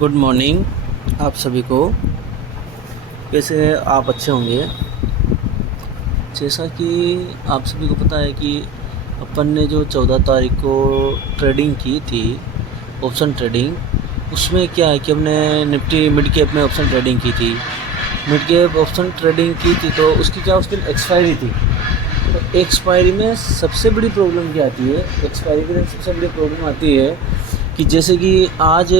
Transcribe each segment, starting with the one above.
Good morning आप सभी को। कैसे हैं आप? अच्छे होंगे। जैसा कि आप सभी को पता है कि अपन ने जो 14 तारीख को ट्रेडिंग की थी, ऑप्शन ट्रेडिंग, उसमें क्या है कि हमने निफ्टी मिड कैप में ऑप्शन ट्रेडिंग की थी। मिड कैप ऑप्शन ट्रेडिंग की थी तो उसकी क्या, उसकी एक्सपायरी थी। तो एक्सपायरी में सबसे बड़ी प्रॉब्लम क्या आती है? एक्सपायरी के दिन सबसे बड़ी प्रॉब्लम आती है कि जैसे कि आज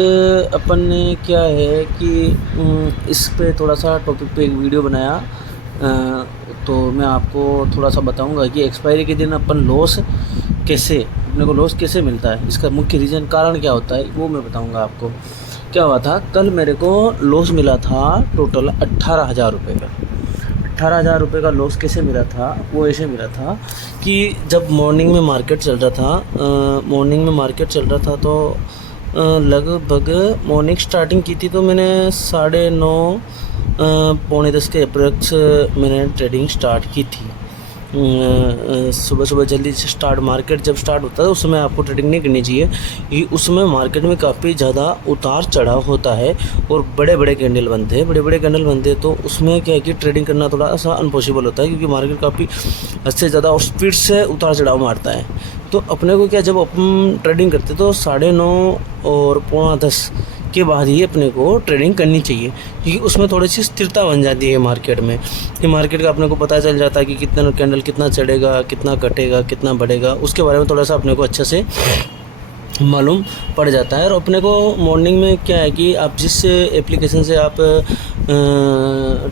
अपन ने क्या है कि इस पे थोड़ा सा टॉपिक पे एक वीडियो बनाया। तो मैं आपको थोड़ा सा बताऊंगा कि एक्सपायरी के दिन अपन लॉस कैसे, अपने को लॉस कैसे मिलता है, इसका मुख्य रीज़न कारण क्या होता है वो मैं बताऊंगा आपको। क्या हुआ था कल, मेरे को लॉस मिला था टोटल 18,000 रुपये का। 18,000 रुपये का लॉस कैसे मिला था? वो ऐसे मिला था कि जब मॉर्निंग में मार्केट चल रहा था, तो लगभग मॉर्निंग स्टार्टिंग की थी तो मैंने 9:30 पौने 10 के अप्रॉक्स मैंने ट्रेडिंग स्टार्ट की थी। सुबह सुबह जल्दी से स्टार्ट, मार्केट जब स्टार्ट होता है उस समय आपको ट्रेडिंग नहीं करनी चाहिए क्योंकि उस समय मार्केट में काफ़ी ज़्यादा उतार चढ़ाव होता है और बड़े बड़े कैंडल बनते हैं। तो उसमें क्या है कि ट्रेडिंग करना थोड़ा सा अनपॉसिबल होता है क्योंकि मार्केट काफ़ी हद से ज़्यादा और स्पीड से उतार चढ़ाव मारता है। तो अपने को क्या, जब अपन ट्रेडिंग करते तो 9:30 और पौना 10 के बाद ही अपने को ट्रेडिंग करनी चाहिए क्योंकि उसमें थोड़ी सी स्थिरता बन जाती है मार्केट में, कि मार्केट का अपने को पता चल जाता है कि कितना कैंडल कितना चढ़ेगा, कितना घटेगा, कितना बढ़ेगा, उसके बारे में थोड़ा सा अपने को अच्छे से मालूम पड़ जाता है। और अपने को मॉर्निंग में क्या है कि आप जिस एप्लीकेशन से आप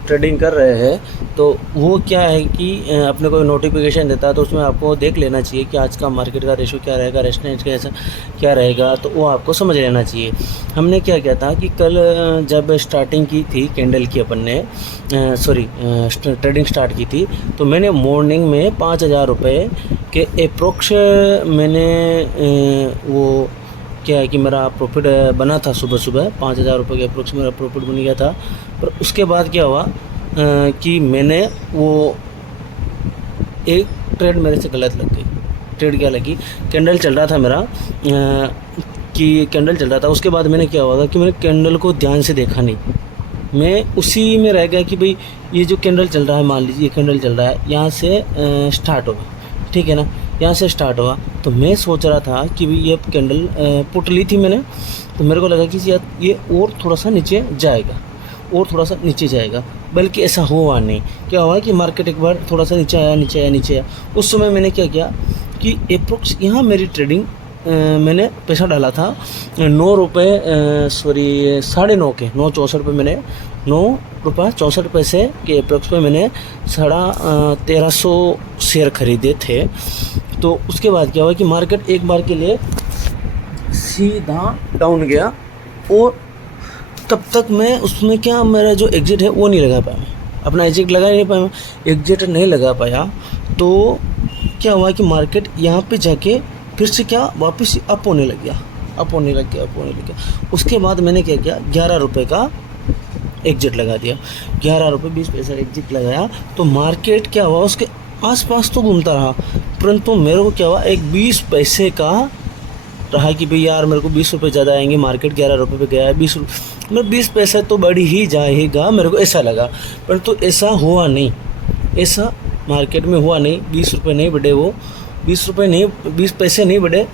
ट्रेडिंग कर रहे हैं तो वो क्या है कि अपने को नोटिफिकेशन देता है, तो उसमें आपको देख लेना चाहिए कि आज का मार्केट का रेशो क्या रहेगा, रेस्टेंस कैसा क्या रहेगा, तो वो आपको समझ लेना चाहिए। हमने क्या किया था कि कल जब स्टार्टिंग की थी कैंडल की, अपन ने ट्रेडिंग स्टार्ट की थी, तो मैंने मॉर्निंग में 5,000 रुपये के अप्रोक्स मैंने वो क्या है कि मेरा प्रॉफिट बना था। सुबह सुबह 5,000 रुपये के अप्रोक्स मेरा प्रॉफिट बन गया था। पर उसके बाद क्या हुआ कि मैंने वो एक ट्रेड मेरे से गलत लग गई। ट्रेड क्या लगी, कैंडल चल रहा था मेरा कि कैंडल चल रहा था, उसके बाद मैंने क्या हुआ कि मैंने कैंडल को ध्यान से देखा नहीं, मैं उसी में रह गया कि भाई ये जो कैंडल चल रहा है, मान लीजिए ये कैंडल चल रहा है, यहाँ से स्टार्ट होगा, ठीक है ना, यहाँ से स्टार्ट हुआ, तो मैं सोच रहा था कि भाई ये कैंडल पुट ली थी मैंने, तो मेरे को लगा कि ये और थोड़ा सा नीचे जाएगा, और थोड़ा सा नीचे जाएगा, बल्कि ऐसा हुआ नहीं। क्या हुआ कि मार्केट एक बार थोड़ा सा नीचे आया। उस समय मैंने क्या किया कि अप्रोक्स यहाँ मेरी ट्रेडिंग मैंने पैसा डाला था 9 रुपये, सॉरी 9.5 के 9.64 पे मैंने 9 रुपये 64 पैसे के अप्रोक्स पे मैंने 1350 शेयर खरीदे थे। तो उसके बाद क्या हुआ कि मार्केट एक बार के लिए सीधा डाउन गया और तब तक मैं उसमें क्या, मेरा जो एग्जिट है वो नहीं लगा पाया, अपना एग्जिट लगा नहीं पाया, एग्जिट नहीं लगा पाया। तो क्या हुआ कि मार्केट यहाँ पे जाके फिर से क्या वापस अप होने लग गया। उसके बाद मैंने क्या किया, 11 रुपये का एग्जिट लगा दिया, 11 रुपये 20 पैसा एग्जिट लगाया। तो मार्केट क्या हुआ, उसके आसपास तो घूमता रहा, परंतु मेरे को क्या हुआ, एक 20 पैसे का रहा कि भाई यार मेरे को 20 रुपये ज़्यादा आएंगे, मार्केट 11 रुपये पे गया है, 20 पैसे तो बढ़ ही जाएगा, मेरे को ऐसा लगा। परंतु ऐसा हुआ नहीं, ऐसा मार्केट में हुआ नहीं। 20 रुपये नहीं बढ़े, वो 20 पैसे नहीं बढ़े,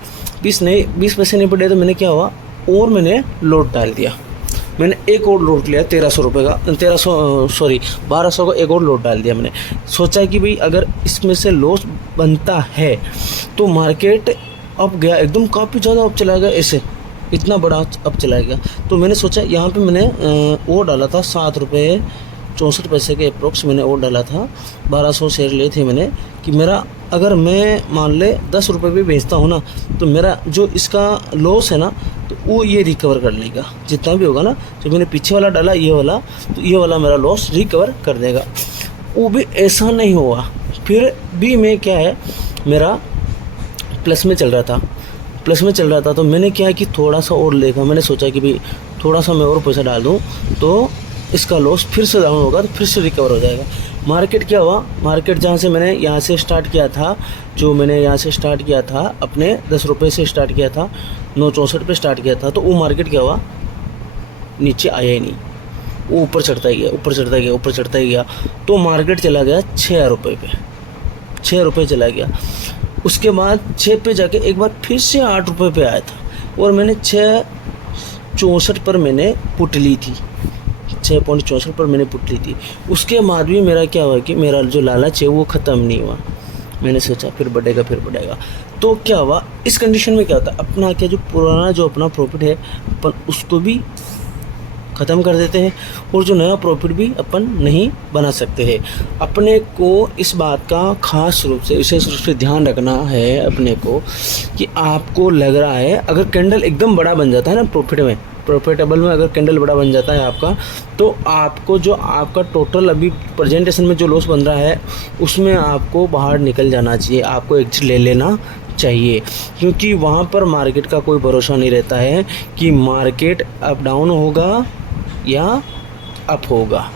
20 पैसे नहीं बढ़े। तो मैंने क्या हुआ, और मैंने लोड डाल दिया, मैंने एक और लोड लिया 1300 रुपये का, 1200 का एक और लोड डाल दिया। मैंने सोचा कि भाई अगर इसमें से लॉस बनता है तो मार्केट अप गया, एकदम काफ़ी ज़्यादा अप चला गया, ऐसे इतना बड़ा अप चला गया। तो मैंने सोचा, यहाँ पे मैंने और डाला था 7 रुपये 64 पैसे के अप्रोक्स मैंने और डाला था, 1200 शेयर लिए थे मैंने, कि मेरा अगर मैं मान ले 10 रुपये भी बेचता हूँ ना, तो मेरा जो इसका लॉस है ना, तो वो ये रिकवर कर लेगा, जितना भी होगा ना, जो मैंने पीछे वाला डाला ये वाला, तो ये वाला मेरा लॉस रिकवर कर देगा। वो भी ऐसा नहीं हुआ, फिर भी मैं क्या है, मेरा प्लस में चल रहा था। तो मैंने क्या है कि थोड़ा सा और देखा, मैंने सोचा कि भाई थोड़ा सा मैं और पैसा डाल दूँ तो इसका लॉस फिर से डाउन होगा, तो फिर से रिकवर हो जाएगा। मार्केट क्या हुआ, मार्केट जहाँ से मैंने यहाँ से स्टार्ट किया था, जो मैंने यहाँ से स्टार्ट किया था, अपने 10 रुपये से स्टार्ट किया था, 9.64 पे स्टार्ट किया था, तो वो मार्केट क्या हुआ, नीचे आया ही नहीं, वो ऊपर चढ़ता ही गया, ऊपर चढ़ता गया, ऊपर चढ़ता ही गया। तो मार्केट चला गया 6 रुपये पे, 6 रुपये चला गया। उसके बाद 6 पे जाके एक बार फिर से 8 रुपये पे आया था और मैंने 6.64 पर मैंने पुट ली थी, 6.64 पर मैंने पुट ली थी। उसके बाद भी मेरा क्या हुआ कि मेरा जो लालच है वो ख़त्म नहीं हुआ। मैंने सोचा फिर बढ़ेगा, फिर बढ़ेगा। तो क्या हुआ, इस कंडीशन में क्या होता है, अपना क्या जो पुराना जो अपना प्रॉफिट है अपन उसको भी ख़त्म कर देते हैं और जो नया प्रॉफिट भी अपन नहीं बना सकते हैं। अपने को इस बात का खास रूप से, विशेष रूप से ध्यान रखना है अपने को कि आपको लग रहा है अगर कैंडल एकदम बड़ा बन जाता है ना प्रॉफिटेबल में अगर कैंडल बड़ा बन जाता है आपका, तो आपको जो आपका टोटल अभी प्रेजेंटेशन में जो लॉस बन रहा है उसमें आपको बाहर निकल जाना चाहिए, आपको एग्जिट ले लेना चाहिए। क्योंकि वहाँ पर मार्केट का कोई भरोसा नहीं रहता है कि मार्केट अप डाउन होगा या अप होगा,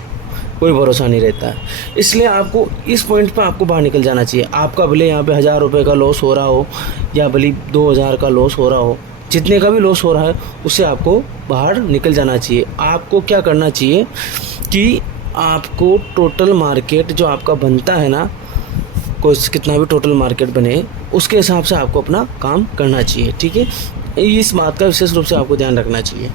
कोई भरोसा नहीं रहता है। इसलिए आपको इस पॉइंट पर आपको बाहर निकल जाना चाहिए। आपका भले यहाँ पे 1000 रुपये का लॉस हो रहा हो या भले 2000 का लॉस हो रहा हो, जितने का भी लॉस हो रहा है उससे आपको बाहर निकल जाना चाहिए। आपको क्या करना चाहिए कि आपको टोटल मार्केट जो आपका बनता है ना, कोई कितना भी टोटल मार्केट बने उसके हिसाब से आपको अपना काम करना चाहिए, ठीक है। इस बात का विशेष रूप से आपको ध्यान रखना चाहिए।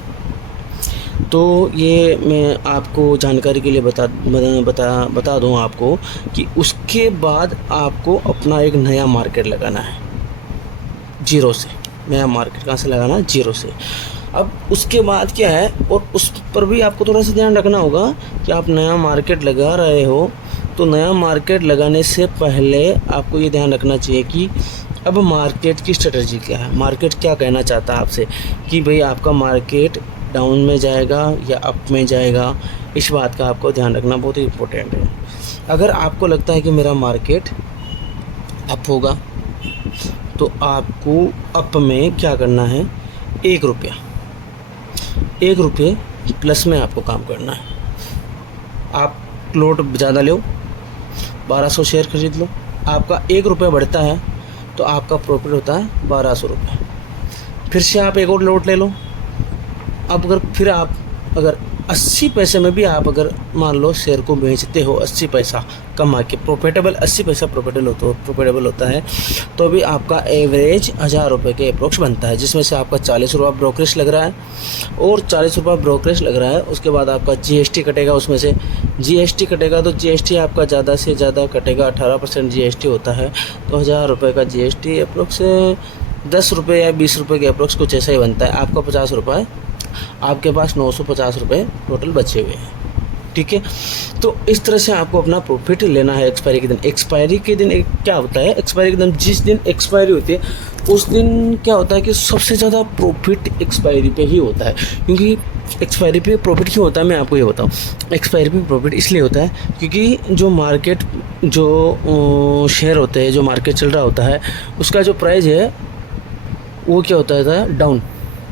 तो ये मैं आपको जानकारी के लिए बता दूँ आपको कि उसके बाद आपको अपना एक नया मार्केट लगाना है जीरो से। नया मार्केट कहाँ से लगाना है? जीरो से। अब उसके बाद क्या है, और उस पर भी आपको थोड़ा सा ध्यान रखना होगा कि आप नया मार्केट लगा रहे हो तो नया मार्केट लगाने से पहले आपको ये ध्यान रखना चाहिए कि अब मार्केट की स्ट्रेटजी क्या है, मार्केट क्या कहना चाहता है आपसे कि भाई आपका मार्केट डाउन में जाएगा या अप में जाएगा। इस बात का आपको ध्यान रखना बहुत ही इम्पोर्टेंट है। अगर आपको लगता है कि मेरा मार्केट अप होगा तो आपको अप में क्या करना है, 1 रुपये प्लस में आपको काम करना है। आप लोट ज़्यादा लो, 1200 शेयर खरीद लो, आपका 1 रुपये बढ़ता है तो आपका प्रॉफिट होता है 1200 रुपये। फिर से आप एक और लोट ले लो। अब अगर 80 पैसे में भी आप अगर मान लो शेयर को बेचते हो 80 पैसा कमा के, प्रॉफिटेबल 80 पैसा प्रॉफिटेबल होता है, तो भी आपका एवरेज 1000 रुपये के अप्रोक्स बनता है, जिसमें से आपका 40 रुपये ब्रोकरेज लग रहा है। और 40 रुपये ब्रोकरेज लग रहा है, उसके बाद आपका GST कटेगा। उसमें से GST कटेगा तो GST आपका ज़्यादा से ज़्यादा कटेगा, 18% GST होता है। तो 1000 रुपये का GST अप्रोक्स 10 रुपये या 20 रुपये के अप्रोक्स कुछ ऐसा ही बनता है। आपका 50 रुपये, आपके पास 950 रुपये टोटल बचे हुए हैं, ठीक है। तो इस तरह से आपको अपना प्रॉफिट लेना है एक्सपायरी के दिन। एक्सपायरी के दिन क्या होता है, एक्सपायरी के दिन जिस दिन एक्सपायरी होती है उस दिन क्या होता है कि सबसे ज़्यादा प्रॉफिट एक्सपायरी पे ही होता है। क्योंकि एक्सपायरी पे प्रॉफिट क्यों होता है मैं आपको ये बताऊँ। एक्सपायरी पे प्रॉफिट इसलिए होता है क्योंकि जो मार्केट जो शेयर होते हैं, जो मार्केट चल रहा होता है उसका जो प्राइस है वो क्या होता है, डाउन,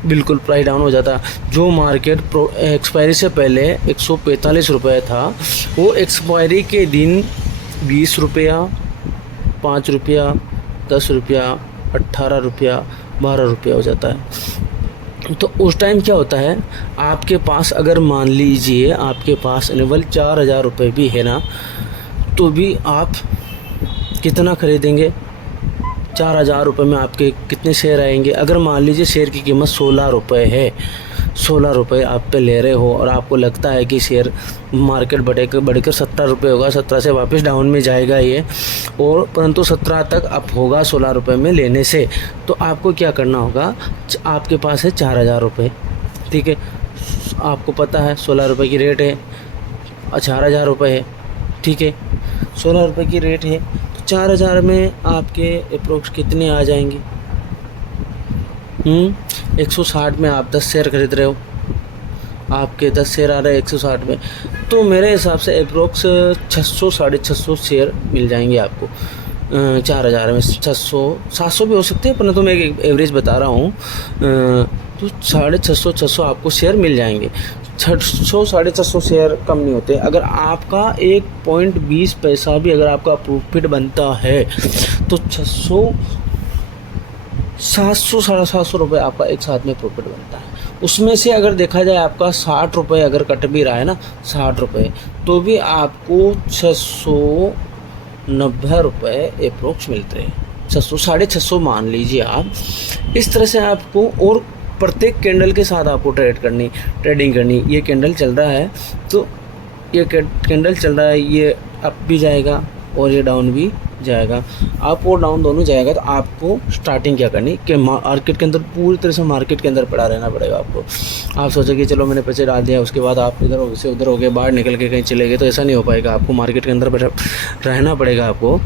बिल्कुल प्राइस डाउन हो जाता। जो मार्केट एक्सपायरी से पहले 145 रुपये था, वो एक्सपायरी के दिन 20 रुपया, 5 रुपया, 10 रुपया, 18 रुपया, 12 रुपया हो जाता है। तो उस टाइम क्या होता है, आपके पास अगर मान लीजिए आपके पास एनुअल 4000 रुपये भी है ना, तो भी आप कितना खरीदेंगे, 4000 रुपये में आपके कितने शेयर आएंगे। अगर मान लीजिए शेयर की कीमत 16 रुपये है, 16 रुपये आप पे ले रहे हो और आपको लगता है कि शेयर मार्केट बढ़कर 17 रुपये होगा, 17 से वापस डाउन में जाएगा ये, और परंतु 17 तक अप होगा 16 रुपये में लेने से, तो आपको क्या करना होगा, आपके पास है 4000 रुपये, ठीक है। आपको पता है 16 रुपये की रेट है, 4000 रुपये है, ठीक है। 16 रुपये की रेट है तो 4000 में आपके अप्रोक्स कितने आ जाएंगे, 160 में आप 10 शेयर खरीद रहे हो, आपके 10 शेयर आ रहे हैं 160 में, तो मेरे हिसाब से अप्रोक्स 600 650 शेयर मिल जाएंगे आपको। 4000 में 600 700 भी हो सकते हैं, पर तो मैं एक एवरेज बता रहा हूँ। तो 650 600 आपको शेयर मिल जाएंगे। 600 650 शेयर कम नहीं होते। अगर आपका 1.20 पैसा भी अगर आपका प्रॉफिट बनता है तो 600 700 750 रुपये आपका एक साथ में प्रॉफिट बनता है। उसमें से अगर देखा जाए आपका 60 रुपये अगर कट भी रहा है ना, 60 रुपये, तो भी आपको 690 रुपये अप्रोक्स मिलते हैं। 600 650 मान लीजिए आप। इस तरह से आपको, और प्रत्येक कैंडल के साथ आपको ट्रेडिंग करनी। ये कैंडल चल रहा है तो ये कैंडल चल रहा है, ये अप भी जाएगा और ये डाउन भी जाएगा, अप और डाउन दोनों जाएगा। तो आपको स्टार्टिंग क्या करनी कि मार्केट के अंदर पूरी तरह से मार्केट के अंदर पड़ा रहना पड़ेगा आपको। आप सोचोगे चलो मैंने पैसे डाल दिया, उसके बाद आप इधर से उधर हो गए, बाहर निकल के कहीं चले गए, तो ऐसा नहीं हो पाएगा। आपको मार्केट के अंदर रहना पड़ेगा आपको।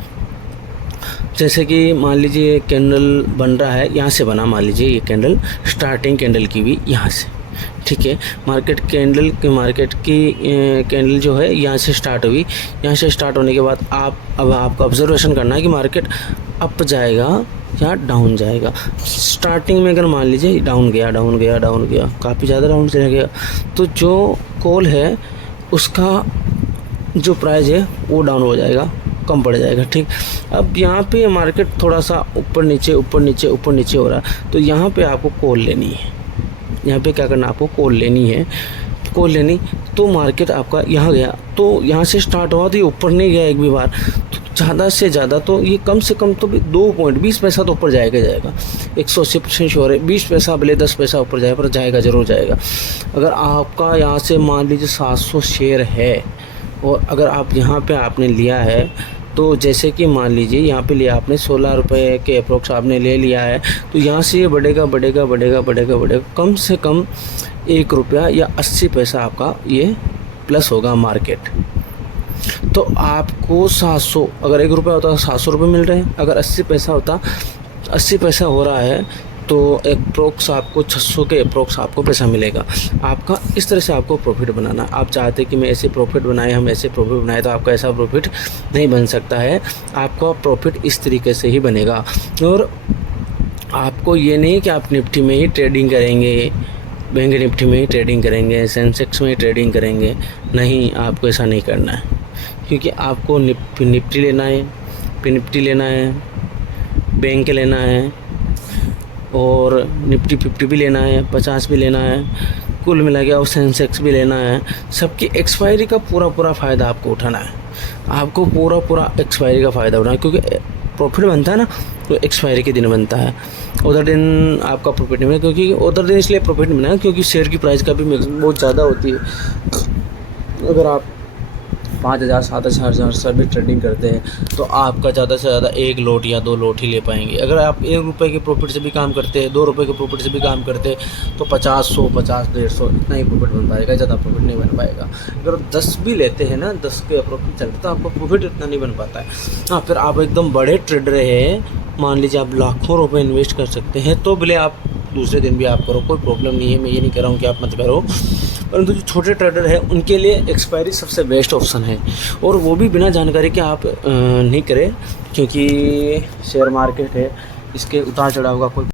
जैसे कि मान लीजिए कैंडल बन रहा है, यहाँ से बना, मान लीजिए ये कैंडल स्टार्टिंग कैंडल की भी यहाँ से, ठीक है। मार्केट की कैंडल जो है यहाँ से स्टार्ट हुई। यहाँ से स्टार्ट होने के बाद अब आपको ऑब्जर्वेशन करना है कि मार्केट अप जाएगा या डाउन जाएगा। स्टार्टिंग में अगर मान लीजिए डाउन गया, काफ़ी ज़्यादा डाउन चला गया, तो जो कॉल है उसका जो प्राइस है वो डाउन हो जाएगा, कम पड़ जाएगा, ठीक। अब यहाँ पे मार्केट थोड़ा सा ऊपर नीचे हो रहा है, तो यहाँ पे आपको कॉल लेनी है। यहाँ पे क्या करना, आपको कॉल लेनी। तो मार्केट आपका यहाँ गया, तो यहाँ से स्टार्ट हुआ, तो ये ऊपर नहीं गया एक भी बार, तो ज़्यादा से ज़्यादा तो ये कम से कम तो 20 पैसा तो ऊपर जाएगा। 180% श्योर है। 20 पैसा भले 10 पैसा ऊपर जाए, पर जाएगा, ज़रूर जाएगा। अगर आपका यहाँ से मान लीजिए 700 शेयर है, और अगर आप यहाँ पे आपने लिया है, तो जैसे कि मान लीजिए यहाँ पे लिया आपने 16 रुपये के अप्रोक्स आपने ले लिया है, तो यहाँ से ये बढ़ेगा, कम से कम 1 रुपया या 80 पैसा आपका ये प्लस होगा मार्केट। तो आपको 700, अगर 1 रुपया होता तो 700 रुपये मिल रहे हैं। अगर 80 पैसा होता, 80 पैसा हो रहा है, तो अप्रोक्स आपको 600 के अप्रोक्स आपको पैसा मिलेगा आपका। इस तरह से आपको प्रॉफिट बनाना। आप चाहते कि मैं ऐसे प्रॉफिट बनाए, हम ऐसे प्रॉफिट बनाए, तो आपका ऐसा प्रॉफिट नहीं बन सकता है। आपका प्रॉफिट इस तरीके से ही बनेगा। और आपको ये नहीं कि आप निफ्टी में ही ट्रेडिंग करेंगे, बैंक निफ्टी में ही ट्रेडिंग करेंगे, सेंसेक्स में ही ट्रेडिंग करेंगे, नहीं, आपको ऐसा नहीं करना है। क्योंकि आपको निफ्टी लेना है, निफ्टी लेना है, बैंक लेना है, और निफ्टी 50 भी लेना है, 50 भी लेना है, कुल मिला के, और सेंसेक्स भी लेना है। सबकी एक्सपायरी का पूरा फ़ायदा आपको उठाना है। आपको पूरा एक्सपायरी का फ़ायदा उठाना है, क्योंकि प्रॉफिट बनता है ना, तो एक्सपायरी के दिन बनता है। उधर दिन आपका प्रॉफिट नहीं बना, क्योंकि उधर दिन इसलिए प्रॉफिट नहीं बना क्योंकि शेयर की प्राइस का भी बहुत ज़्यादा होती है। अगर आप 5,000 7,000 से भी ट्रेडिंग करते हैं, तो आपका ज़्यादा से ज़्यादा 1 लॉट या 2 लॉट ही ले पाएंगे। अगर आप 1 रुपये के प्रॉफिट से भी काम करते हैं, 2 रुपये के प्रॉफिट से भी काम करते हैं, तो 50, 100, 50, 150 इतना ही प्रॉफिट बन पाएगा, ज़्यादा प्रॉफिट नहीं बन पाएगा। अगर 10 भी लेते हैं ना, 10 के प्रॉफिट चलते, तो आपका प्रॉफिट इतना नहीं बन पाता है। हाँ, फिर आप एकदम बड़े ट्रेडर हैं, मान लीजिए आप लाखों रुपये इन्वेस्ट कर सकते हैं, तो भले आप दूसरे दिन भी आप करो, कोई प्रॉब्लम नहीं है। मैं ये नहीं कह रहा हूँ कि आप मत करो, परंतु जो छोटे ट्रेडर हैं उनके लिए एक्सपायरी सबसे बेस्ट ऑप्शन है। और वो भी बिना जानकारी के आप नहीं करें, क्योंकि शेयर मार्केट है, इसके उतार चढ़ाव का कोई